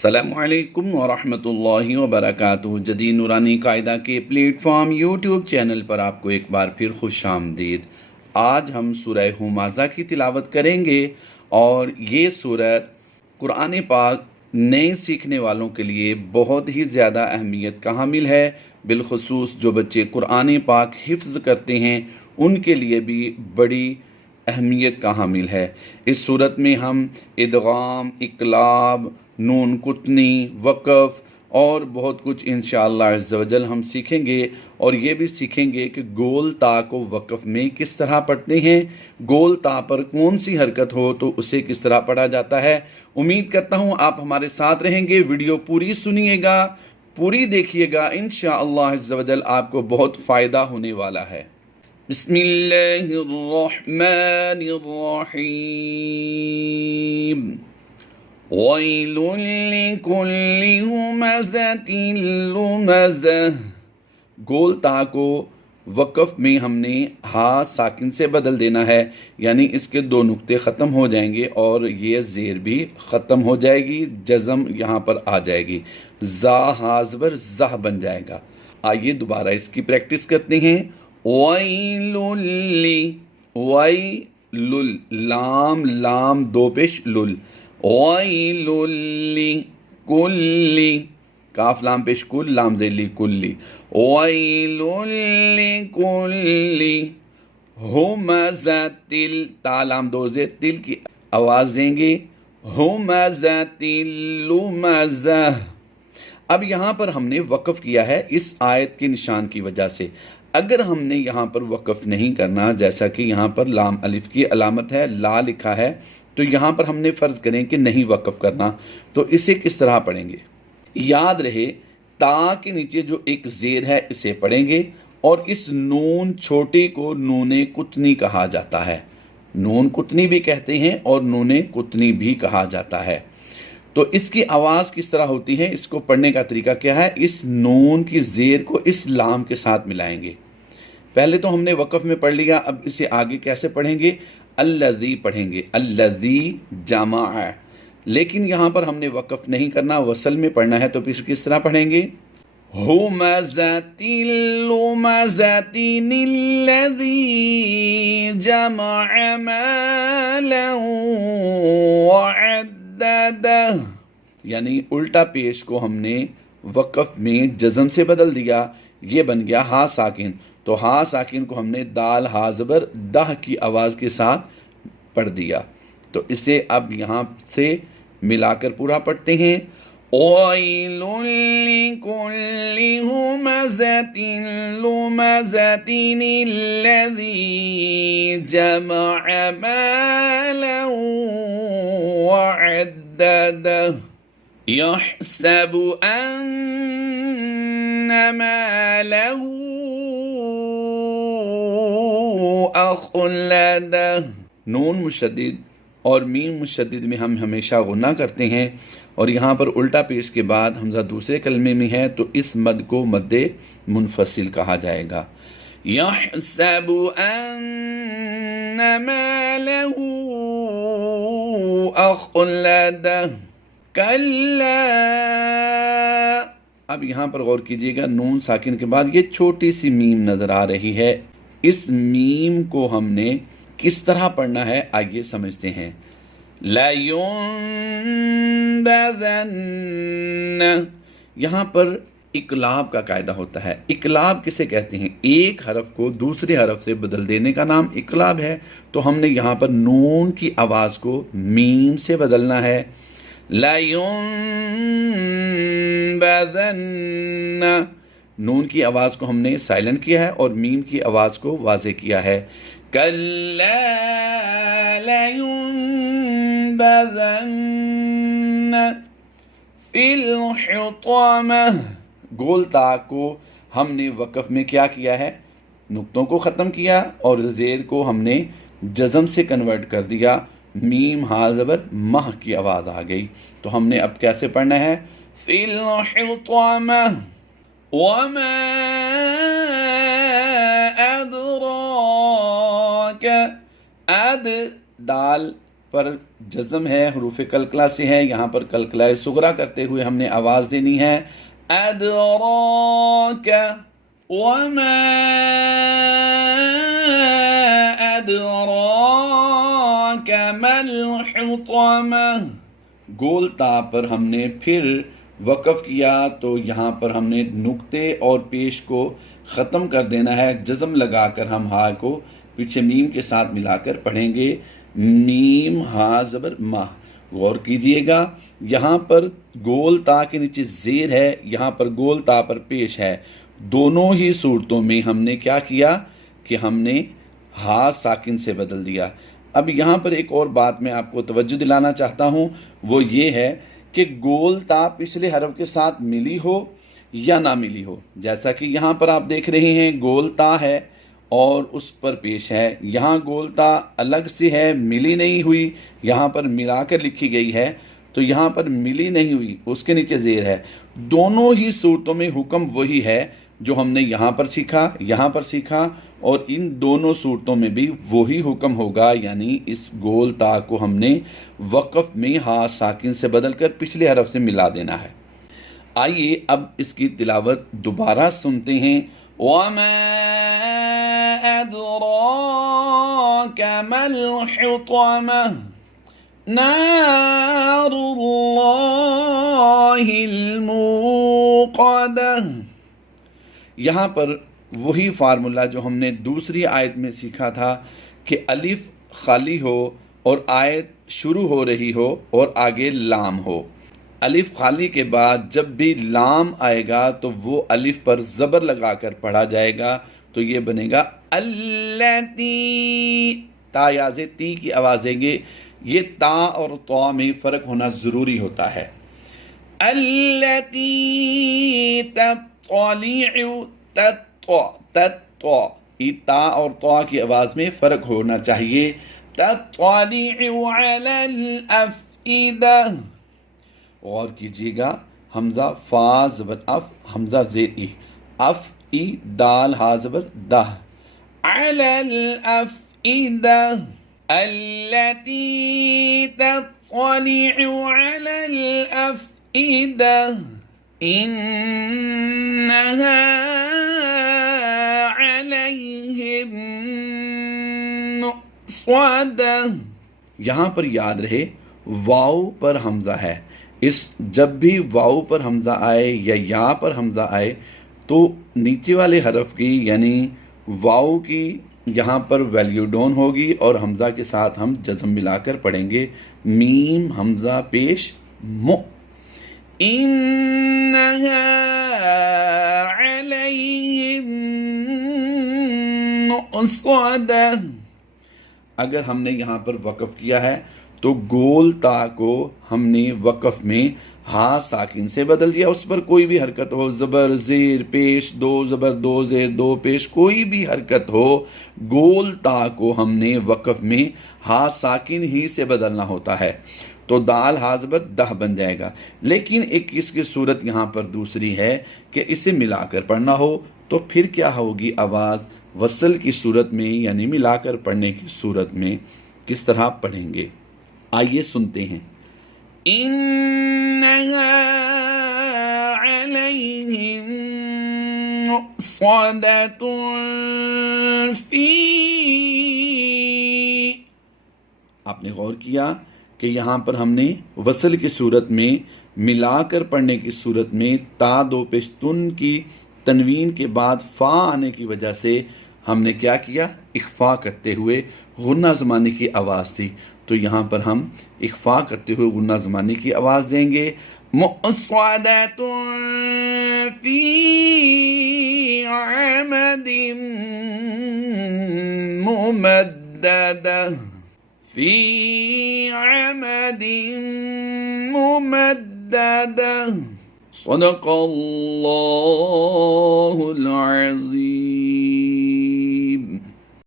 अस्सलामु अलैकुम वरहमतुल्लाहि वबरकातुहू। जदीद नूरानी कायदा के प्लेटफॉर्म यूट्यूब चैनल पर आपको एक बार फिर खुश आमदीद। आज हम सूरह हुमाज़ा की तिलावत करेंगे और ये सूरत कुरान पाक नए सीखने वालों के लिए बहुत ही ज़्यादा अहमियत का हामिल है। बिलखुसूस जो बच्चे कुरान पाक हिफ्ज़ करते हैं उनके लिए भी बड़ी अहमियत का हामिल है। इस सूरत में हम इदगाम, इकलाब, नून कुतनी, वक़फ़ और बहुत कुछ इंशाअल्लाह अज़्ज़ व जल हम सीखेंगे और ये भी सीखेंगे कि गोल ता को वक़फ़ में किस तरह पढ़ते हैं, गोल ता पर कौन सी हरकत हो तो उसे किस तरह पढ़ा जाता है। उम्मीद करता हूँ आप हमारे साथ रहेंगे, वीडियो पूरी सुनिएगा, पूरी देखिएगा, इंशाअल्लाह अज़्ज़ व जल आपको बहुत फ़ायदा होने वाला है। बिस्मिल्लाहिर्रहमानिर्रहीम। वैलुल लिकुल्लि हुमज़तिन लुमज़ह। गोल ता को वक़फ़ में हमने हा साकिन से बदल देना है, यानी इसके दो नुक्ते ख़त्म हो जाएंगे और ये ज़ेर भी ख़त्म हो जाएगी, जज़म यहाँ पर आ जाएगी, ज़ा हाज़बर ज़ह बन जाएगा। आइए दोबारा इसकी प्रैक्टिस करते हैं। वैलुल्लि, वैलुल, लाम लाम दो पेश लुल, वैलुल्लि कुल्ली, काफ लाम पेश कुल, लाम ज़ेली कुल्ली, वैलुल्लि कुल्ली हुमज़तिल, ता लाम दो ज़े तिल की आवाज़ देंगे, हुमज़तिल लुमज़ह। अब यहाँ पर हमने वक़फ़ किया है इस आयत के निशान की वजह से। अगर हमने यहाँ पर वक़फ़ नहीं करना, जैसा कि यहाँ पर लाम अलिफ की अलामत है, ला लिखा है, तो यहाँ पर हमने फ़र्ज़ करें कि नहीं वक़फ़ करना, तो इसे किस तरह पढ़ेंगे। याद रहे ता के नीचे जो एक ज़ेर है इसे पढ़ेंगे और इस नून छोटे को नूने कुतनी कहा जाता है। नून कुतनी भी कहते हैं और नूने कुतनी भी कहा जाता है। तो इसकी आवाज़ किस तरह होती है, इसको पढ़ने का तरीका क्या है। इस नून की ज़ेर को इस लाम के साथ मिलाएंगे। पहले तो हमने वक़फ़ में पढ़ लिया, अब इसे आगे कैसे पढ़ेंगे, अल्लज़ी पढ़ेंगे, अल्लज़ी जमा। लेकिन यहाँ पर हमने वक़फ़ नहीं करना, वसल में पढ़ना है, तो फिर किस तरह पढ़ेंगे, हुमज़तिल लुमज़तिनिल्लज़ी जमअ मालन वअद्ददह। यानी उल्टा पेश को हमने वक़फ़ में जज़म से बदल दिया, ये बन गया हा साकिन। तो हा साकिन को हमने दाल हा ज़बर दह की आवाज़ के साथ पढ़ दिया। तो इसे अब यहाँ से मिलाकर पूरा पढ़ते हैं। वैलुल लिकुल्लि हुमज़तिन लुमज़तिनिल्लज़ी जमअ मालन वअद्ददह यहसबु अन्न मालहु अख़लदह। नून मुशद्दिद और मीम मुशद्दिद में हम हमेशा गुन्ना करते हैं और यहाँ पर उल्टा पेश के बाद हमज़ा दूसरे कलमे में है, तो इस मद को मद्दे मुनफसिल कहा जाएगा। यहसबु अन्न मालहु अख़लदह कल्ला। अब यहाँ पर गौर कीजिएगा, नून साकिन के बाद ये छोटी सी मीम नज़र आ रही है। इस मीम को हमने किस तरह पढ़ना है, आइए समझते हैं। लयुंबज़न्न, यहाँ पर इकलाब का कायदा होता है। इकलाब किसे कहते हैं, एक हरफ को दूसरे हरफ से बदल देने का नाम इकलाब है। तो हमने यहाँ पर नून की आवाज़ को मीम से बदलना है। लयुंबज़न्न, नून की आवाज़ को हमने साइलेंट किया है और मीम की आवाज़ को वाज़े किया है। कल्ला लयुंबज़न्न फिल हुतमह। गोल ता को हमने वक़फ़ में क्या किया है, नुक्तों को ख़त्म किया और ज़ेर को हमने जज़म से कन्वर्ट कर दिया। मीम हा ज़बर मह की आवाज़ आ गई। तो हमने अब कैसे पढ़ना है, फिल हुतमह वमा अदराक, अद दाल پر جزم ہے، حروف کلکلہ سے ہے، یہاں پر کلکلہ صغرا کرتے ہوئے ہم نے آواز دینی ہے ادراک وما ادراک ما الحطمہ. گول تا پر ہم نے پھر وقف کیا تو یہاں پر ہم نے نقطے اور پیش کو ختم کر دینا ہے. جزم لگا کر ہم ہا کو پیچھے میم کے ساتھ ملا کر پڑھیں گے. میم ہا زبر ماہ. غور کیجئے گا یہاں پر گول تا کے نیچے زیر ہے، یہاں پر گول تا پر پیش ہے. دونوں ہی صورتوں میں ہم نے کیا کیا کہ ہم نے ہا ساکن سے بدل دیا. اب یہاں پر ایک اور بات میں آپ کو توجہ دلانا چاہتا ہوں، وہ یہ ہے کہ گول تا پچھلے حرف کے ساتھ ملی ہو یا نہ ملی ہو. جیسا کہ یہاں پر آپ دیکھ رہے ہیں گول تا ہے اور اس پر پیش ہے. یہاں گول تا الگ سے ہے، ملی نہیں ہوئی، یہاں پر ملا کر لکھی گئی ہے تو یہاں پر ملی نہیں ہوئی، اس کے نیچے زیر ہے. دونوں ہی صورتوں میں حکم وہی ہے جو ہم نے یہاں پر سیکھا، یہاں پر سیکھا، اور ان دونوں صورتوں میں بھی وہی حکم ہوگا. یعنی اس گول تا کو ہم نے وقف میں ہا ساکن سے بدل کر پچھلے حرف سے ملا دینا ہے. آئیے اب اس کی تلاوت دوبارہ سنتے ہیں. وَمَا أَدْرَاكَ مَا الْحُطَمَةُ نَارُ اللَّهِ الْمُوقَدَةُ. یہاں پر وہی فارمولا جو ہم نے دوسری آیت میں سیکھا تھا کہ الف خالی ہو اور آیت شروع ہو رہی ہو اور آگے لام ہو. الف خالی کے بعد جب بھی لام آئے گا تو وہ الف پر زبر لگا کر پڑھا جائے گا تو یہ بنے گا التی. تا یاز تی کی آواز دیں گے. یہ تا اور طا میں فرق ہونا ضروری ہوتا ہے. التی تطلع تطلع، یہ تا اور طا کی آواز میں فرق ہونا چاہیے. تطلع علی الافئدہ. غور کیجئے گا حمزہ فا زبر اف، حمزہ زیر ای، اف ای دال ہا زبر دہ. علی الافئدہ التی تطلع علی الافئدہ انہا علیہم مؤصدہ. یہاں پر یاد رہے واو پر حمزہ ہے. جب بھی واو پر حمزہ آئے یا پر حمزہ آئے تو نیچے والے حرف کی یعنی واو کی یہاں پر ویلیو ڈاؤن ہوگی اور حمزہ کے ساتھ ہم جزم ملا کر پڑھیں گے. میم حمزہ پیش مو. انہا علیہم مؤصدہ. اگر ہم نے یہاں پر وقف کیا ہے تو گول تا کو ہم نے وقف میں ہا ساکن سے بدل دیا. اس پر کوئی بھی حرکت ہو، زبر زیر پیش، دو زبر دو زیر دو پیش، کوئی بھی حرکت ہو، گول تا کو ہم نے وقف میں ہا ساکن ہی سے بدلنا ہوتا ہے تو دال ہا زبر دہ بن جائے گا. لیکن ایک اس کی صورت یہاں پر دوسری ہے کہ اسے ملا کر پڑھنا ہو تو پھر کیا ہوگی آواز وصل کی صورت میں یعنی ملا کر پڑھنے کی صورت میں کس طرح پڑھیں گے. آئیے سنتے ہیں. انہا علیہم مؤصدۃ فی. آپ نے غور کیا کہ یہاں پر ہم نے وصل کی صورت میں ملا کر پڑھنے کی صورت میں تا دو پیش تن کی تنوین کے بعد فا آنے کی وجہ سے ہم نے کیا کیا، اخفا کرتے ہوئے غنہ زمانے کی آواز تھی تو یہاں پر ہم اخفا کرتے ہوئے غنہ زمانے کی آواز دیں گے. مؤصدۃ فی عمد ممددہ. فی عمد ممددہ. صدق اللہ العظیم.